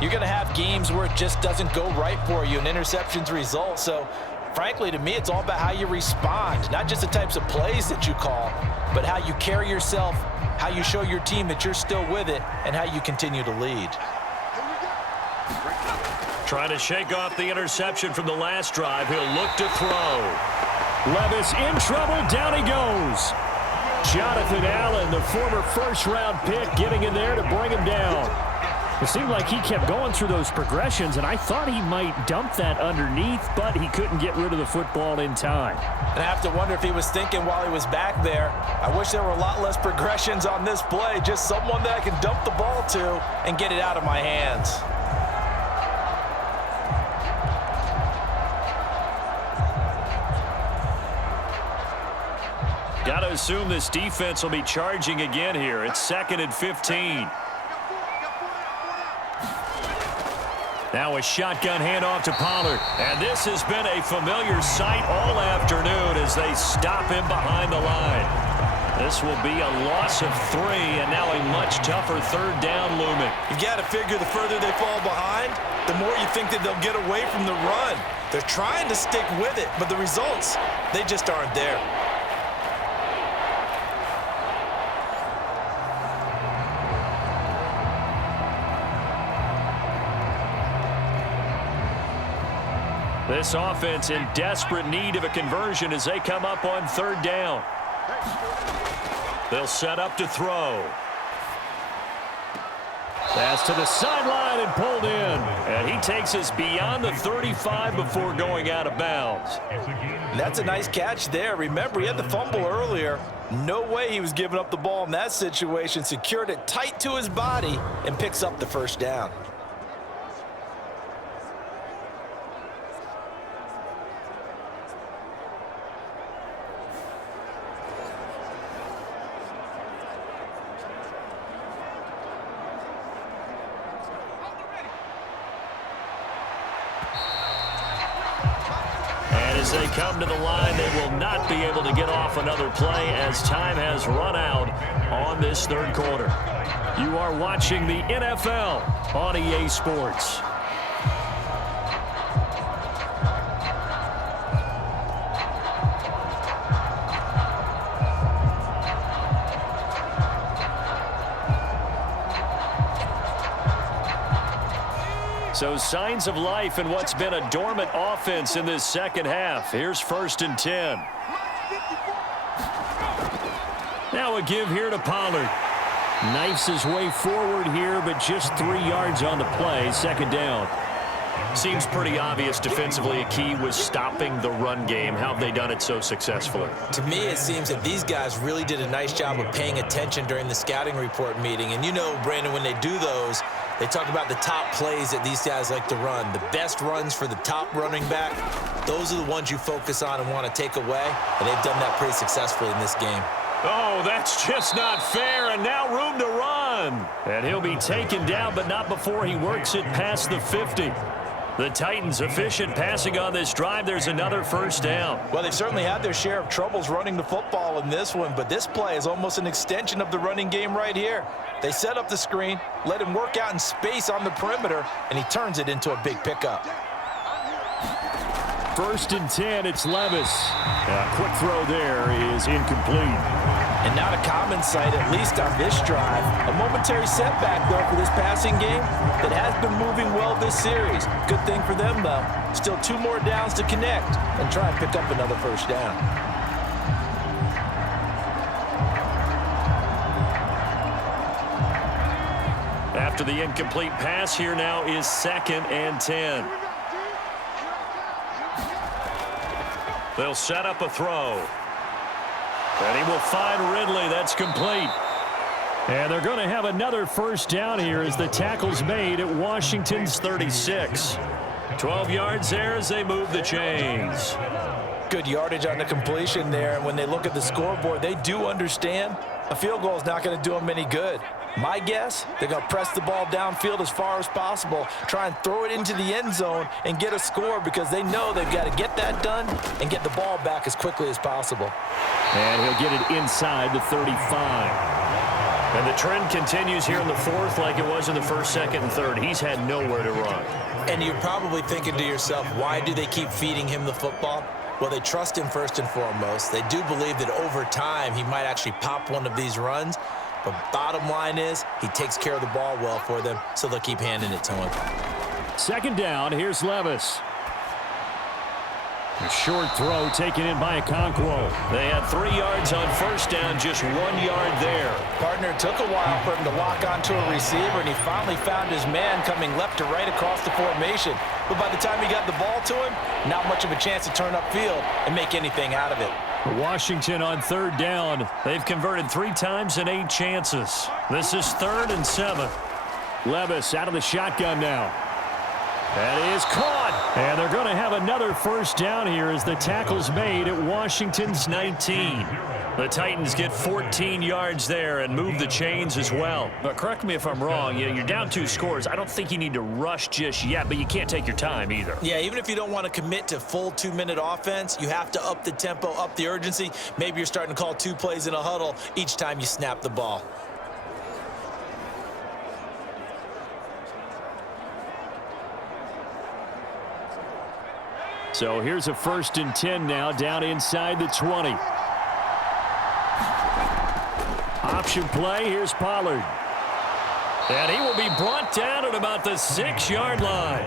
you're going to have games where it just doesn't go right for you and interceptions result. So, frankly, to me, it's all about how you respond, not just the types of plays that you call, but how you carry yourself, how you show your team that you're still with it, and how you continue to lead. Trying to shake off the interception from the last drive. He'll look to throw. Levis in trouble. Down he goes. Jonathan Allen, the former first-round pick, getting in there to bring him down. It seemed like he kept going through those progressions, and I thought he might dump that underneath, but he couldn't get rid of the football in time. And I have to wonder if he was thinking while he was back there, I wish there were a lot less progressions on this play, just someone that I can dump the ball to and get it out of my hands. Got to assume this defense will be charging again here. It's 2nd and 15. Now a shotgun handoff to Pollard. And this has been a familiar sight all afternoon as they stop him behind the line. This will be a loss of 3, and now a much tougher 3rd down looming. You've got to figure the further they fall behind, the more you think that they'll get away from the run. They're trying to stick with it, but the results, they just aren't there. This offense in desperate need of a conversion as they come up on 3rd down. They'll set up to throw. Pass to the sideline and pulled in. And he takes us beyond the 35 before going out of bounds. That's a nice catch there. Remember, he had the fumble earlier. No way he was giving up the ball in that situation. Secured it tight to his body and picks up the 1st down. As they come to the line, they will not be able to get off another play as time has run out on this 3rd quarter. You are watching the NFL on EA Sports. So signs of life in what's been a dormant offense in this 2nd half. Here's 1st and 10. Now a give here to Pollard. Knifes his way forward here, but just 3 yards on the play. 2nd down. Seems pretty obvious defensively a key was stopping the run game. How have they done it so successfully? To me, it seems that these guys really did a nice job of paying attention during the scouting report meeting. And you know, Brandon, when they do those, they talk about the top plays that these guys like to run. The best runs for the top running back, those are the ones you focus on and want to take away. And they've done that pretty successfully in this game. Oh, that's just not fair, and now room to run. And he'll be taken down, but not before he works it past the 50. The Titans efficient passing on this drive. There's another first down. Well, they've certainly had their share of troubles running the football in this one, but this play is almost an extension of the running game right here. They set up the screen, let him work out in space on the perimeter, and he turns it into a big pickup. 1st and 10, it's Levis. A quick throw there is incomplete. And not a common sight, at least on this drive. A momentary setback, though, for this passing game that has been moving well this series. Good thing for them, though. Still 2 more downs to connect and try and pick up another first down. After the incomplete pass, here now is 2nd and 10. They'll set up a throw. And he will find Ridley. That's complete. And they're going to have another first down here as the tackle's made at Washington's 36. 12 yards there as they move the chains. Good yardage on the completion there. And when they look at the scoreboard, they do understand a field goal is not going to do them any good. My guess, they're going to press the ball downfield as far as possible, try and throw it into the end zone and get a score because they know they've got to get that done and get the ball back as quickly as possible. And he'll get it inside the 35. And the trend continues here in the 4th like it was in the 1st, 2nd, and 3rd. He's had nowhere to run. And you're probably thinking to yourself, why do they keep feeding him the football? Well, they trust him first and foremost. They do believe that over time he might actually pop one of these runs. But bottom line is he takes care of the ball well for them, so they'll keep handing it to him. 2nd down, here's Levis. A short throw taken in by Okonkwo. They had 3 yards on first down, just 1 yard there. Partner, took a while for him to lock onto a receiver, and he finally found his man coming left to right across the formation. But by the time he got the ball to him, not much of a chance to turn upfield and make anything out of it. Washington on 3rd down. They've converted 3 times in 8 chances. This is 3rd and 7. Levis out of the shotgun now. That is caught. And they're going to have another first down here as the tackle's made at Washington's 19. The Titans get 14 yards there and move the chains as well. But correct me if I'm wrong. You're down 2 scores. I don't think you need to rush just yet, but you can't take your time either. Yeah, even if you don't want to commit to full 2-minute offense, you have to up the tempo, up the urgency. Maybe you're starting to call 2 plays in a huddle each time you snap the ball. So here's a 1st and 10 now, down inside the 20. Option play, here's Pollard. And he will be brought down at about the 6-yard line.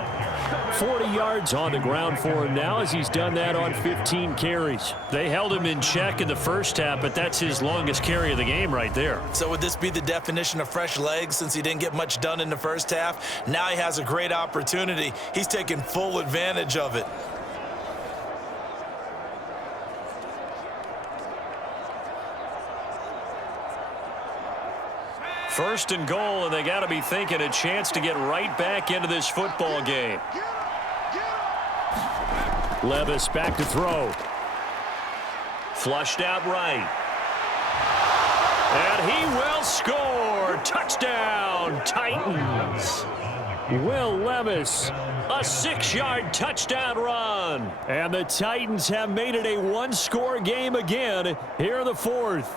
40 yards on the ground for him now as he's done that on 15 carries. They held him in check in the first half, but that's his longest carry of the game right there. So would this be the definition of fresh legs since he didn't get much done in the first half? Now he has a great opportunity. He's taking full advantage of it. First and goal, and they got to be thinking a chance to get right back into this football game. Levis back to throw. Flushed out right. And he will score. Touchdown, Titans. Will Levis, a 6-yard touchdown run. And the Titans have made it a 1-score game again here in the 4th.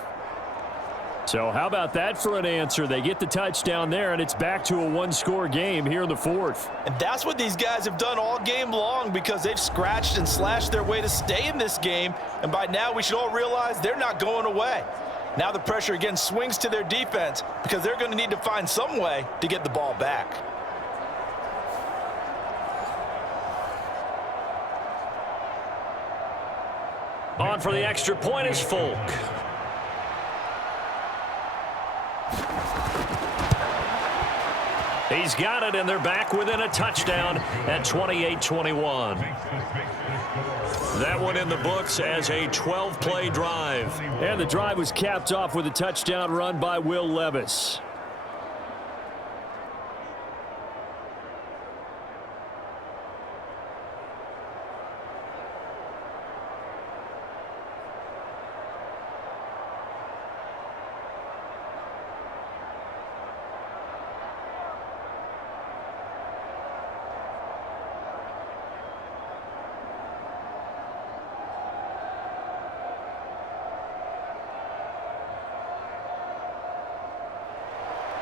So how about that for an answer? They get the touchdown there, and it's back to a 1-score game here in the 4th. And that's what these guys have done all game long because they've scratched and slashed their way to stay in this game. And by now, we should all realize they're not going away. Now the pressure again swings to their defense because they're going to need to find some way to get the ball back. On for the extra point is Folk. He's got it, and they're back within a touchdown at 28-21. That one in the books as a 12-play drive. And the drive was capped off with a touchdown run by Will Levis.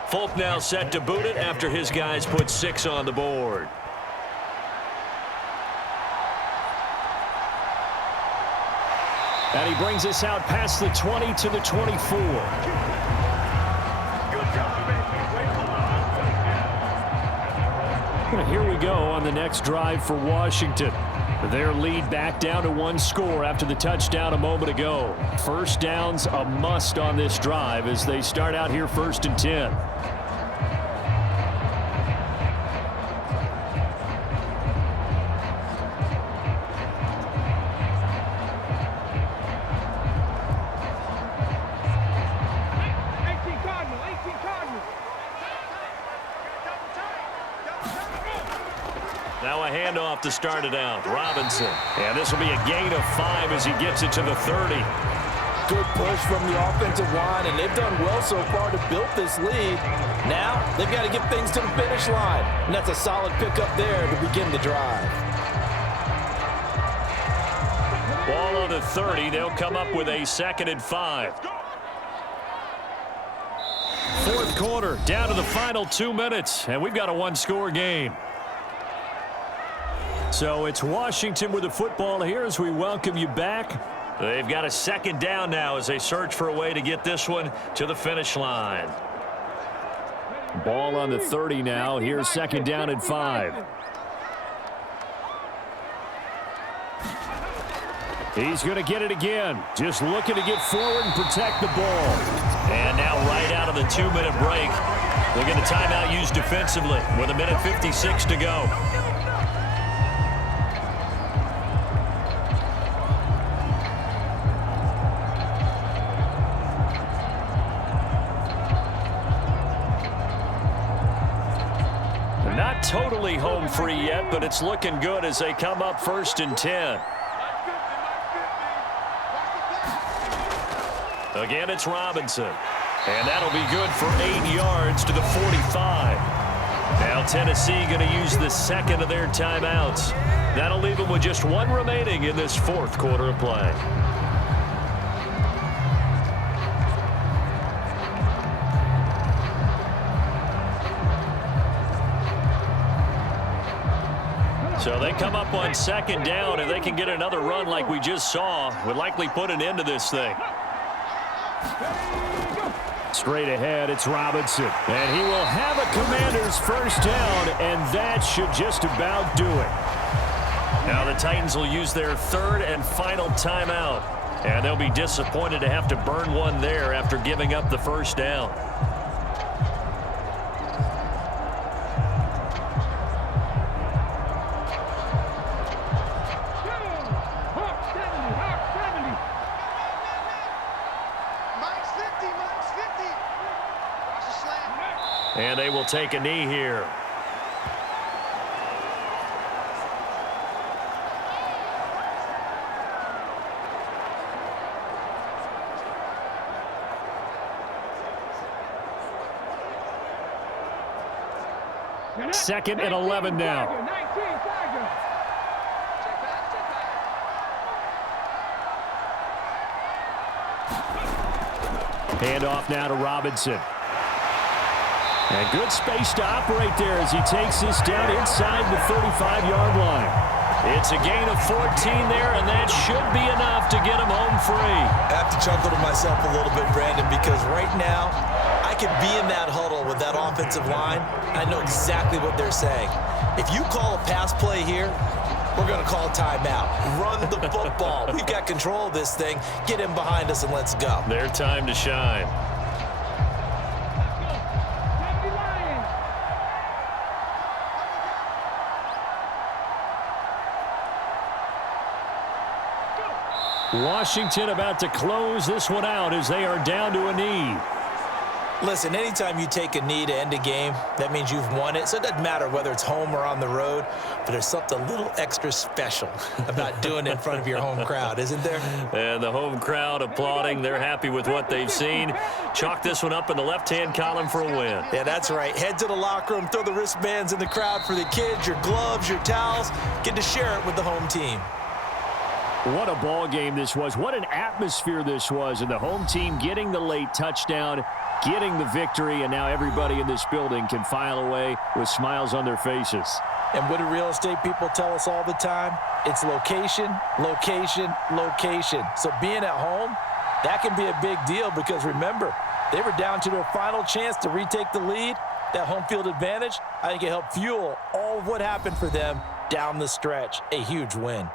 Folk now set to boot it after his guys put 6 on the board. And he brings us out past the 20 to the 24. Here we go on the next drive for Washington. Their lead back down to 1 score after the touchdown a moment ago. First down's a must on this drive as they start out here 1st and 10. Now a handoff to start it out. Robinson. And this will be a gain of 5 as he gets it to the 30. Good push from the offensive line, and they've done well so far to build this lead. Now they've got to get things to the finish line, and that's a solid pickup there to begin the drive. Ball on the 30. They'll come up with a 2nd and 5. Fourth quarter, down to the final 2 minutes, and we've got a 1-score game. So it's Washington with the football here as we welcome you back. They've got a 2nd down now as they search for a way to get this one to the finish line. Ball on the 30 now. Here's 2nd down and 5. He's going to get it again. Just looking to get forward and protect the ball. And now right out of the 2-minute break, we'll get a timeout used defensively with 1:56 to go. Not totally home free yet, but it's looking good as they come up 1st and 10. Again, it's Robinson. And that'll be good for 8 yards to the 45. Now Tennessee going to use the 2nd of their timeouts. That'll leave them with just 1 remaining in this 4th quarter of play. So they come up on 2nd down. If they can get another run like we just saw, would likely put an end to this thing. Straight ahead, it's Robinson. And he will have a Commanders 1st down, and that should just about do it. Now the Titans will use their 3rd and final timeout. And they'll be disappointed to have to burn one there after giving up the 1st down. And they will take a knee here. Second and 11 now. Handoff now to Robinson. And good space to operate there as he takes this down inside the 35-yard line. It's a gain of 14 there, and that should be enough to get him home free. I have to chuckle to myself a little bit, Brandon, because right now I could be in that huddle with that offensive line. I know exactly what they're saying. If you call a pass play here, we're going to call a timeout. Run the football. We've got control of this thing. Get him behind us and let's go. Their time to shine. Washington about to close this one out as they are down to a knee. Listen, anytime you take a knee to end a game, that means you've won it. So it doesn't matter whether it's home or on the road, but there's something a little extra special about doing it in front of your home crowd, isn't there? And the home crowd applauding. They're happy with what they've seen. Chalk this one up in the left-hand column for a win. Yeah, that's right. Head to the locker room, throw the wristbands in the crowd for the kids, your gloves, your towels. Get to share it with the home team. What a ball game this was. What an atmosphere this was. And the home team getting the late touchdown getting the victory, and now everybody in this building can file away with smiles on their faces. And what do real estate people tell us all the time? It's location, location, location. So being at home, that can be a big deal because remember, they were down to their final chance to retake the lead. That home field advantage, I think it helped fuel all of what happened for them down the stretch. A huge win.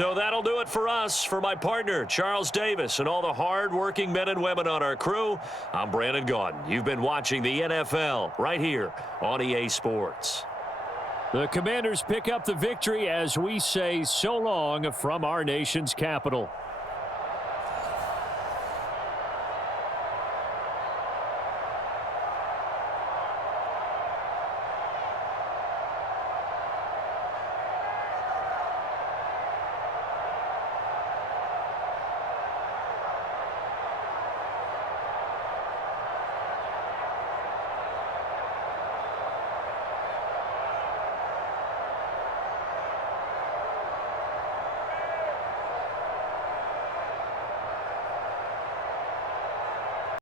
So that'll do it for us. For my partner, Charles Davis, and all the hard-working men and women on our crew, I'm Brandon Gaudin. You've been watching the NFL right here on EA Sports. The Commanders pick up the victory as we say so long from our nation's capital.